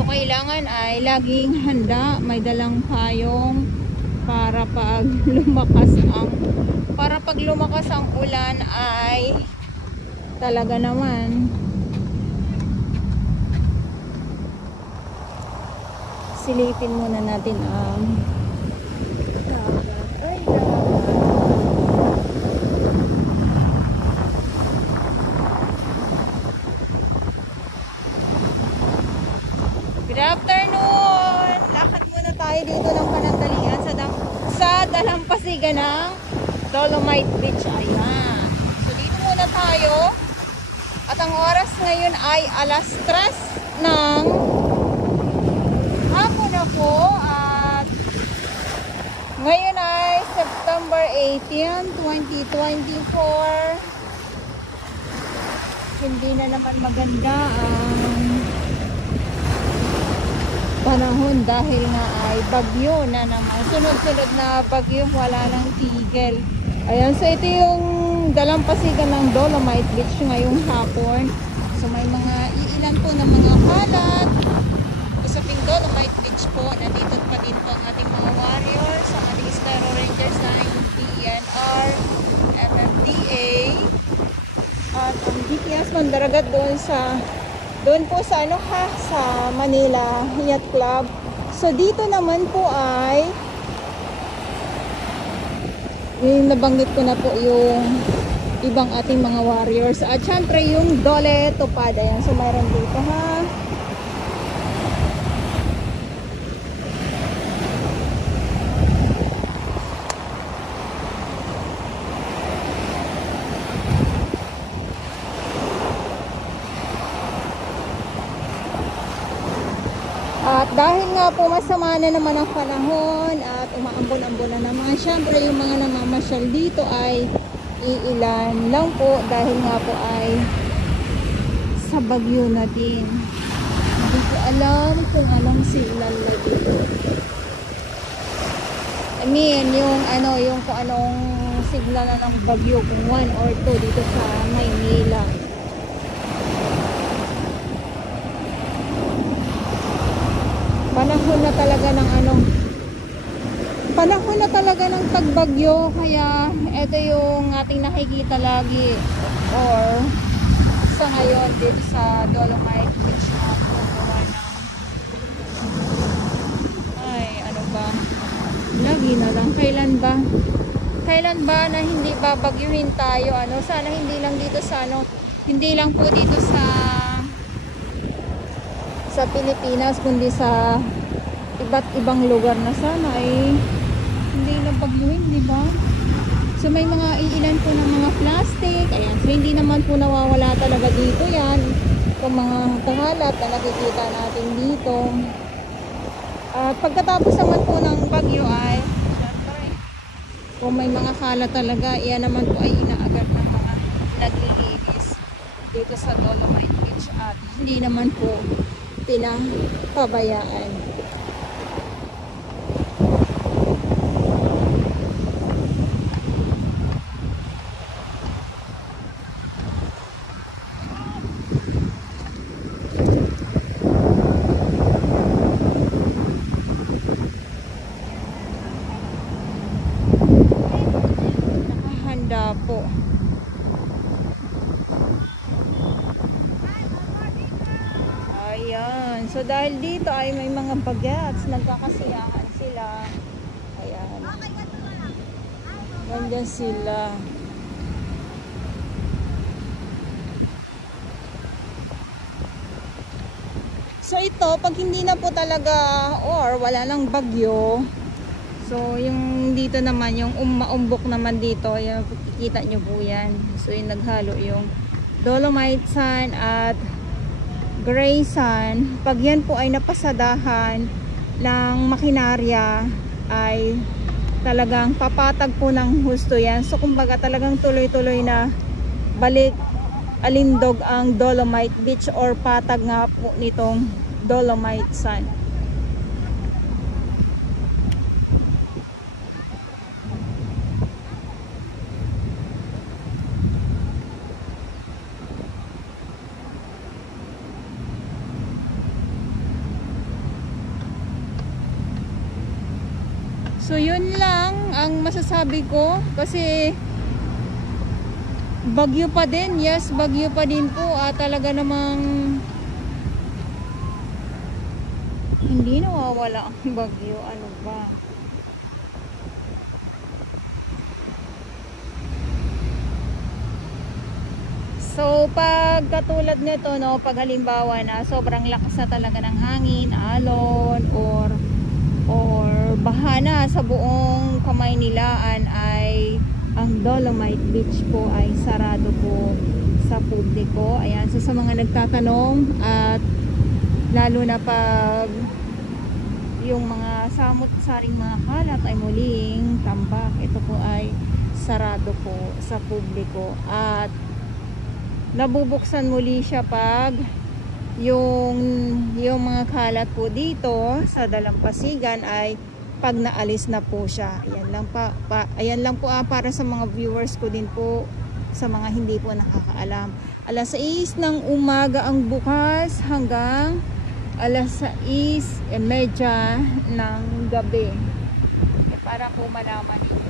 So kailangan ay laging handa, may dalang payong para pag lumakas ang ulan ay talaga naman silipin muna natin ang Good afternoon! Lakad muna tayo dito ng panandalian sa dalampasigan ng Dolomite Beach. Ayan. So dito muna tayo. At ang oras ngayon ay alas 3 ng hapon na po. At ngayon ay September 18, 2024. Hindi na naman maganda ang panahon dahil nga ay bagyo na naman. Sunod-sunod na bagyo, wala nang tigil. Ayan, so ito yung dalampasigan ng Dolomite Beach ngayong hapon. So may mga iilan po ng mga kalat. Usaping Dolomite Beach po, nandito pa din po ang ating mga warriors, ang ating Skyro Rangers ng PNR, MMDA, at ang DPS Mandaragat doon po sa sa Manila Yacht Club. So dito naman po ay yung nabanggit ko na po yung ibang ating mga warriors. At syempre yung Dole Tupad. Ayan, so mayroon dito ha. At dahil nga po masama na naman ang panahon at umaambon-ambon na naman, syempre yung mga namamasyal dito ay iilan lang po dahil nga po ay sa bagyo na din. Hindi ko alam kung anong signal na dito. I mean, yung kung anong signal na ng bagyo, kung 1 or 2 dito sa Maynila. Panahon na talaga ng tagbagyo, kaya ito yung ating nakikita lagi or sa ngayon dito sa Dolomite Beach na gawa ng ano ba, lagi na lang kailan ba na hindi babagyuhin tayo, sana hindi lang dito sa hindi lang po dito sa Pilipinas, kundi sa iba't ibang lugar na sana ay hindi na bagyuhin, di ba? So may mga iilan po ng mga plastic. Ayan, so hindi naman po nawawala talaga dito yan. Itong mga kahalat na nakikita natin dito. Pagkatapos naman po ng bagyo ay syempre, kung may mga kalat talaga, iyan naman po ay inaagad ng mga naglilinis dito sa Dolomite Beach at hindi naman po pinapabayaan. Nakahanda po. Ayan. So dahil dito ay may mga bagets, nagkakasiyahan sila. Ayan. Nandiyan sila. So ito, pag hindi na po talaga or wala nang bagyo, so yung dito naman, yung maumbok naman dito, yung kikita nyo po yan. So yung naghalo yung Dolomite sand at gray sand. Pag yan po ay napasadahan ng makinarya, ay talagang papatag po ng husto yan. So kumbaga talagang tuloy-tuloy na balik alindog ang Dolomite Beach or patag nga po nitong Dolomite sand. So yun lang ang masasabi ko kasi bagyo pa din. Yes, bagyo pa din po. Talaga namang hindi nawawala ang bagyo. Ano ba? So pag katulad nito, no, pag halimbawa na sobrang lakas na talaga ng hangin, alon or baha na sa buong Kamaynilaan, ay ang Dolomite Beach po ay sarado po sa publiko. Ayan, so sa mga nagtatanong, at lalo na pag yung mga samot-saring mga kalat ay muling tambak, ito po ay sarado po sa publiko at nabubuksan muli siya pag yung mga kalat po dito sa Dalampasigan ay pag naalis na po siya. Ayan lang po para sa mga viewers ko din po, sa mga hindi po nakakaalam. Alas 6 ng umaga ang bukas hanggang alas 6:30 ng gabi. Para po malaman ninyo.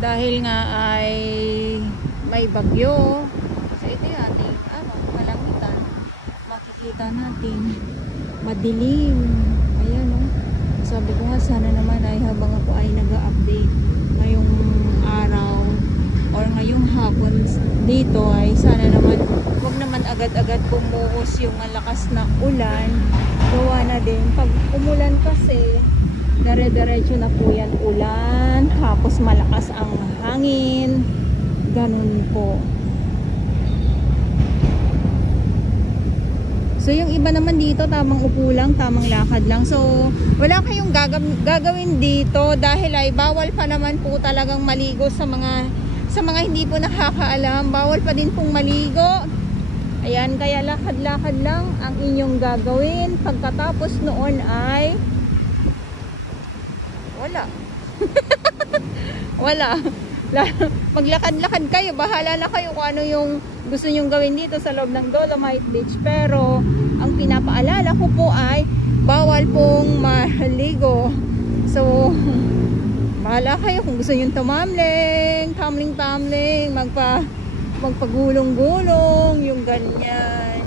Dahil nga ay may bagyo, so ito yung ating kalangitan, makikita natin madilim. Ayan, oh. Sabi ko nga sana naman ay habang ako ay nag-update ngayong araw or ngayong hapon dito, ay sana naman wag naman agad-agad bumuhos yung malakas na ulan. Gawa na din pag umulan kasi dire-diretso na po yan ulan, tapos malakas ang hangin, ganun po. So yung iba naman dito tamang upo lang, tamang lakad lang. So wala kayong gagawin dito dahil ay bawal pa naman po talagang maligo sa mga hindi po nakakaalam. Bawal pa din pong maligo. Ayan, kaya lakad-lakad lang ang inyong gagawin. Pagkatapos noon ay wala. Maglakad-lakad kayo, bahala na kayo kung ano yung gusto nyong gawin dito sa loob ng Dolomite Beach. Pero ang pinapaalala ko po ay bawal pong maligo. So bahala kayo kung gusto nyong tumbling, magpagulong-gulong, yung ganyan.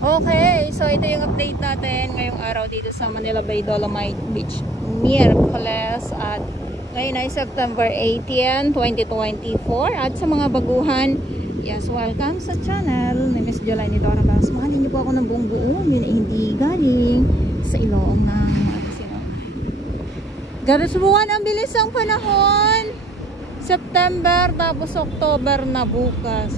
Okay, so ito yung update natin ngayong araw dito sa Manila Bay Dolomite Beach, Miyerkules, at ngayon ay September 18, 2024. At sa mga baguhan, yes, welcome sa channel ni Miss Jolani Dorabas. Mahalin niyo po ako ng buong buo, yun ay hindi galing sa ilong ng mga kasino. Garasubuan, ang bilis ang panahon. September, tapos October na bukas.